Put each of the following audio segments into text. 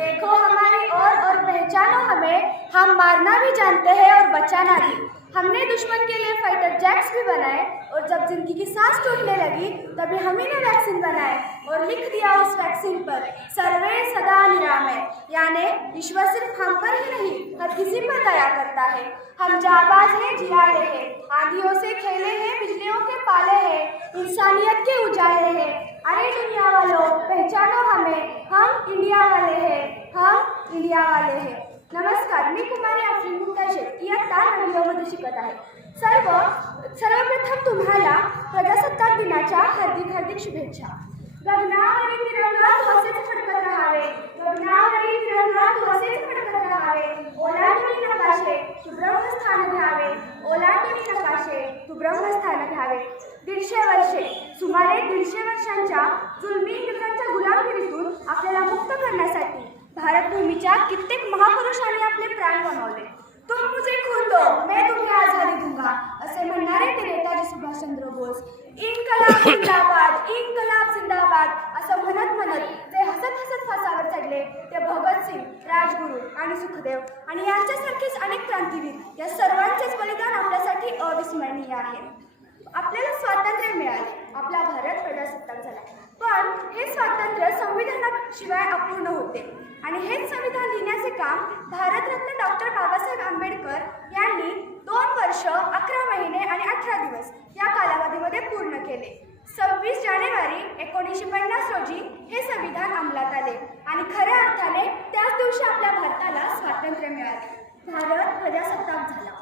देखो हमारी और पहचानो हमें, हम मारना भी जानते हैं और बचाना भी। हमने दुश्मन के लिए फाइटर जैक्स भी बनाए और जब जिंदगी की सांस टूटने लगी तभी हम ही ने वैक्सीन बनाए और लिख दिया उस वैक्सीन पर सर्वे सदा निरामय, यानी ईश्वर सिर्फ हम पर ही नहीं हर किसी पर दया करता है। हम जाबाज हैं, जियाले हैं, आंधियों से खेले हैं, बिजलियों के पाले हैं, इंसानियत के उजाले हैं। अरे दुनिया वालों, पहचानो हमें, हम इंडिया वाले हैं, हम इंडिया वाले हैं। नमस्कार, मी कुमारी आफरीन मुक्ता शेट्टी इयत्ता 9वी मध्ये शिकत आहे। सर्वप्रथम तुम्हाला प्रजासत्ताक दिनाच्या हार्दिक शुभेच्छा। गगनावरील तिरंगा तू असेच फडकत राहावे, गगनावरील तिरंगा तू असेच फडकत राहावे, ओलांडून नकाशे तू ब्रह्मस्थान घ्यावे, ओलांडून नकाशे तू ब्रह्मस्थान घ्यावे। 150 वर्षे, सुमारे 150 वर्षांच्या जुलमी इंग्रजांच्या गुलामगिरीतून आपल्याला मुक्त करण्यासाठी भारतभूमीच्या कित्येक महापुरुषांनी आपले प्राण गमावले। तुम मुझे खून दो, मैं तुम्हें आजादी दूंगा, असे म्हणणारे ते नेताजी सुभाषचंद्र बोस इन्कलाब जिंदाबाद, इन्कलाब जिंदाबाद असं म्हणत जे हसत फासावर चढले ते भगतसिंग, राजगुरू आणि सुखदेव आणि यांच्यासारखेच अनेक क्रांतीवीर। या सर्वांचेच बलिदान आपल्यासाठी अविस्मरणीय आहे। आपल्याला स्वातंत्र्य मिळाले, आपला भारत प्रजासत्ताक झाला, पण हे स्वातंत्र्य संविधानाशिवाय अपूर्ण होते आणि हेच संविधान लिहिण्याचे काम भारतरत्न डॉक्टर बाबासाहेब आंबेडकर यांनी 2 वर्ष 11 महिने आणि 18 दिवस या कालावधीमध्ये पूर्ण केले। 26 जानेवारी 1950 रोजी हे संविधान अंमलात आले आणि खऱ्या अर्थाने त्याच दिवशी आपल्या भारताला स्वातंत्र्य मिळाले। भारत प्रजासत्ताक झाला।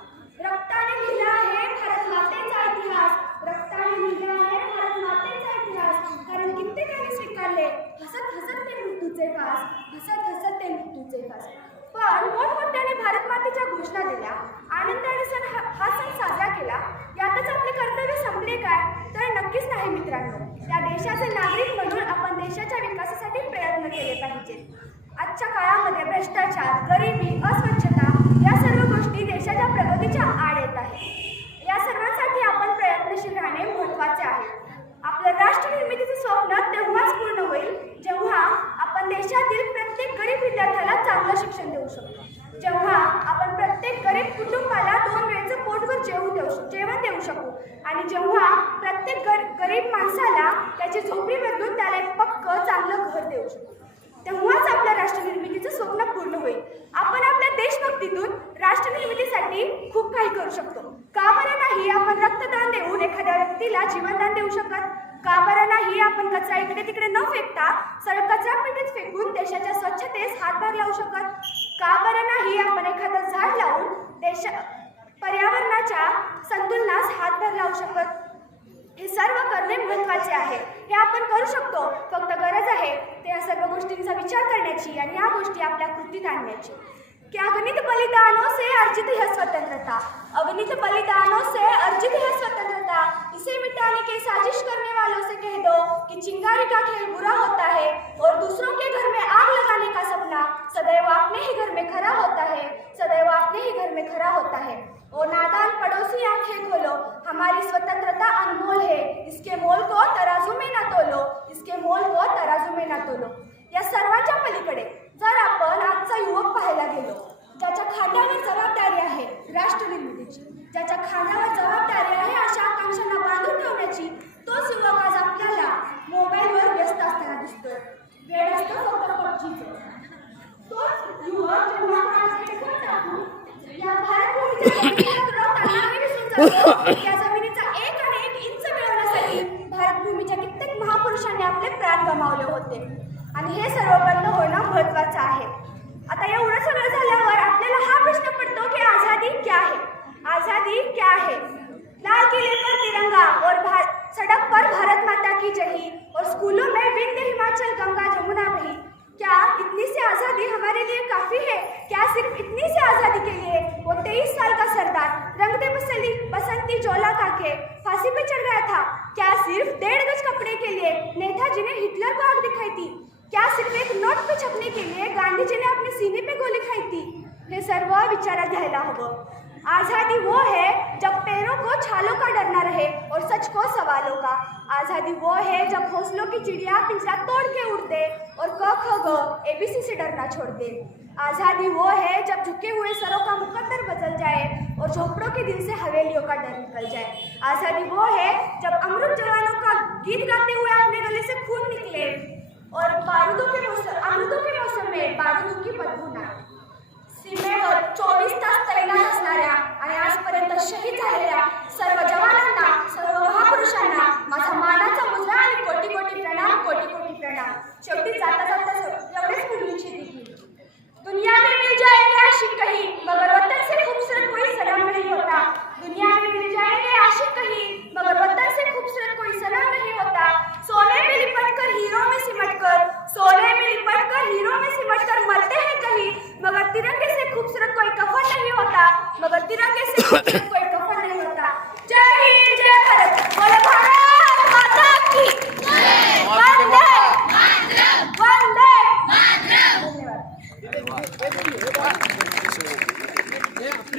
रक्ताने लिहिला आहे भारत मातेचा इतिहास, रक्ताने लिहिला आहे भारत मातेचा इतिहास, कारण कित्येकांनी स्वीकारले हसत ते मृत्यूचे फास, हसत ते मृत्यूचे फास। पण मोठमोठ्याने भारत मातेच्या घोषणा दिल्या, आनंदाने हा सण साजरा केला, यातच आपले कर्तव्य संपले काय? तर नक्कीच नाही मित्रांनो। या देशाचे नागरिक म्हणून आपण देशाच्या विकासासाठी प्रयत्न केले पाहिजेत। आजच्या काळामध्ये भ्रष्टाचार, गरिबी, अस्वच्छता या सर्व गोष्टी देशाच्या प्रगतीच्या आड येत आहेत। या सर्वांसाठी आपण प्रयत्नशील राहणे महत्त्वाचे आहे। आपलं राष्ट्र निर्मितीचे स्वप्न तेव्हाच पूर्ण होईल जेव्हा आपण देशातील प्रत्येक गरीब विद्यार्थ्याला चांगलं शिक्षण देऊ शकतो, जेव्हा आपण प्रत्येक गरीब कुटुंबाला 2 वेळचं पोटभर जेवण देऊ शकू आणि जेव्हा प्रत्येक गरीब माणसाला त्याची झोपडी बदलून त्याला एक पक्कं चांगलं घर देऊ शकू, तेव्हाच आपल्या राष्ट्र निर्मितीचं स्वप्न पूर्ण होईल। आपण आपल्या देशभक्तीतून राष्ट्र निर्मितीसाठी खूप काही करू शकतो। का बरं नाही आपण रक्तदान देऊन एखाद्या व्यक्तीला जीवनदान देऊ शकत? का बरं नाही आपण कचरा इकडे तिकडे न फेकता सरळ कचरापेटीत फेकून देशाच्या स्वच्छतेस हातभार लावू शकत? का बरं नाही आपण एखादं झाड लावून पर्यावरणाच्या संतुलनास हातभार लावू शकत? हे सर्व करणे महत्त्वाचे आहे। हे आपण करू शकतो, फक्त गरज आहे ते या सर्व गोष्टींचा विचार करण्याची आणि या गोष्टी आपल्या कृतीत आणण्याची। क्या अगणित बलिदानों से अर्जित है स्वतंत्रता, अगणित बलिदानों से अर्जित है स्वतंत्रता, इसे मिटाने की साजिश करने वालों से कह दो कि चिंगारी का खेल बुरा होता है और दूसरों के घर में आग लगाने का सपना सदैव अपने ही घर में खरा होता है, सदैव अपने ही घर में खरा होता है। ओ नादान पड़ोसी आंखें खोलो, हमारी स्वतंत्रता अनमोल है, इसके मोल को तराजू में ना तोलो, इसके मोल को तराजू में ना तोलो। या सर्वांच्या पलीकडे जर आपण आजचा युवक पाहायला गेलो, ज्याच्या खांद्यावर जबाबदारी आहे राष्ट्र निर्मितीची, ज्याच्या खांद्यावर जबाबदारी आहे अशा आकांक्षांना बांधून ठेवण्याची, तोच युवक आज आपल्याला मोबाईलवर व्यस्त असताना दिसतोय। वेळ असतो फक्त पबजीचं। तोच युवक जेव्हा हेडफोन टाकून या भारतभूमीच्या जमिनीला विसरून जातो, या जमिनीचा 1 इंच मिळवण्यासाठी भारतभूमीच्या कित्येक महापुरुषांनी आपले प्राण गमावले होते आणि हे सर्व बंद होणं महत्त्वाचं आहे। आता एवढं सगळं झाल्यावर आपल्याला हा प्रश्न पडतो की आझादी क्या है? आज़ादी क्या है? लाल किले पर तिरंगा और सड़क पर भारत माता की जय और स्कूलों में विंध्य हिमाचल गंगा जमुना बही। क्या इतनी सी आज़ादी हमारे लिए काफ़ी है? क्या सिर्फ इतनी सी आज़ादी के लिए वो 23 साल का सरदार रंगते बसंती जोला काके फांसी पे चढ़ गया था? क्या सिर्फ 1.5 गज कपड़े के लिए नेताजी ने हिटलर को आग दिखाई थी? क्या सिर्फ एक नोट पे छपने के लिए गांधी जी ने अपने सीने पे गोली खाई थी? हे सर्व विचारात घ्यायला हवं। आज़ादी वो है जब पैरों को छालों का डर न रहे और सच को सवालों का। आज़ादी वो है जब हौसलों की चिड़िया पिंजरा तोड़ के उड़ते और कब ख ग ABC से डरना छोड़ दे। आज़ादी वो है जब झुके हुए सरों का मुकद्दर बदल जाए और झोपड़ों के दिल से हवेलियों का डर निकल जाए। आज़ादी वो है जब अमृत जवानों का गीत गाते हुए अपने गले से खून निकले और अमृतों के मौसम में बारूदों की बदबू ना। सीमेवर 24 तास तैनात असणाऱ्या आणि आजपर्यंत शहीद झालेल्या सर्व जवानांना, सर्व महापुरुषांना माझा मानाचा मुजरा आणि कोटी कोटी प्रणाम, कोटी कोटी प्रणाम। शेवटी जाता जाता एवढेच बोलू इच्छिते की दुनिया में मिल जाएंगे आशिक कहीं, मगर वतन से खूबसूरत कोई सनम नहीं होता। दुनिया में मिल जाएंगे आशिक कहीं, मगर वतन से खूबसूरत कोई सनम नहीं होता। सोने में लिपटकर हीरो में सिमटकर, सोने में लिपटकर हीरो में सिमटकर मरते हैं कहीं, मगर तिरंगे से खूबसूरत कोई कफन नहीं होता, मगर तिरंगे से खूबसूरत कोई कफन नहीं होता। जय हिंद, जय भारत, बोले भारत माता की जय। वंदे मातरम, वंदे मातरम। धन्यवाद।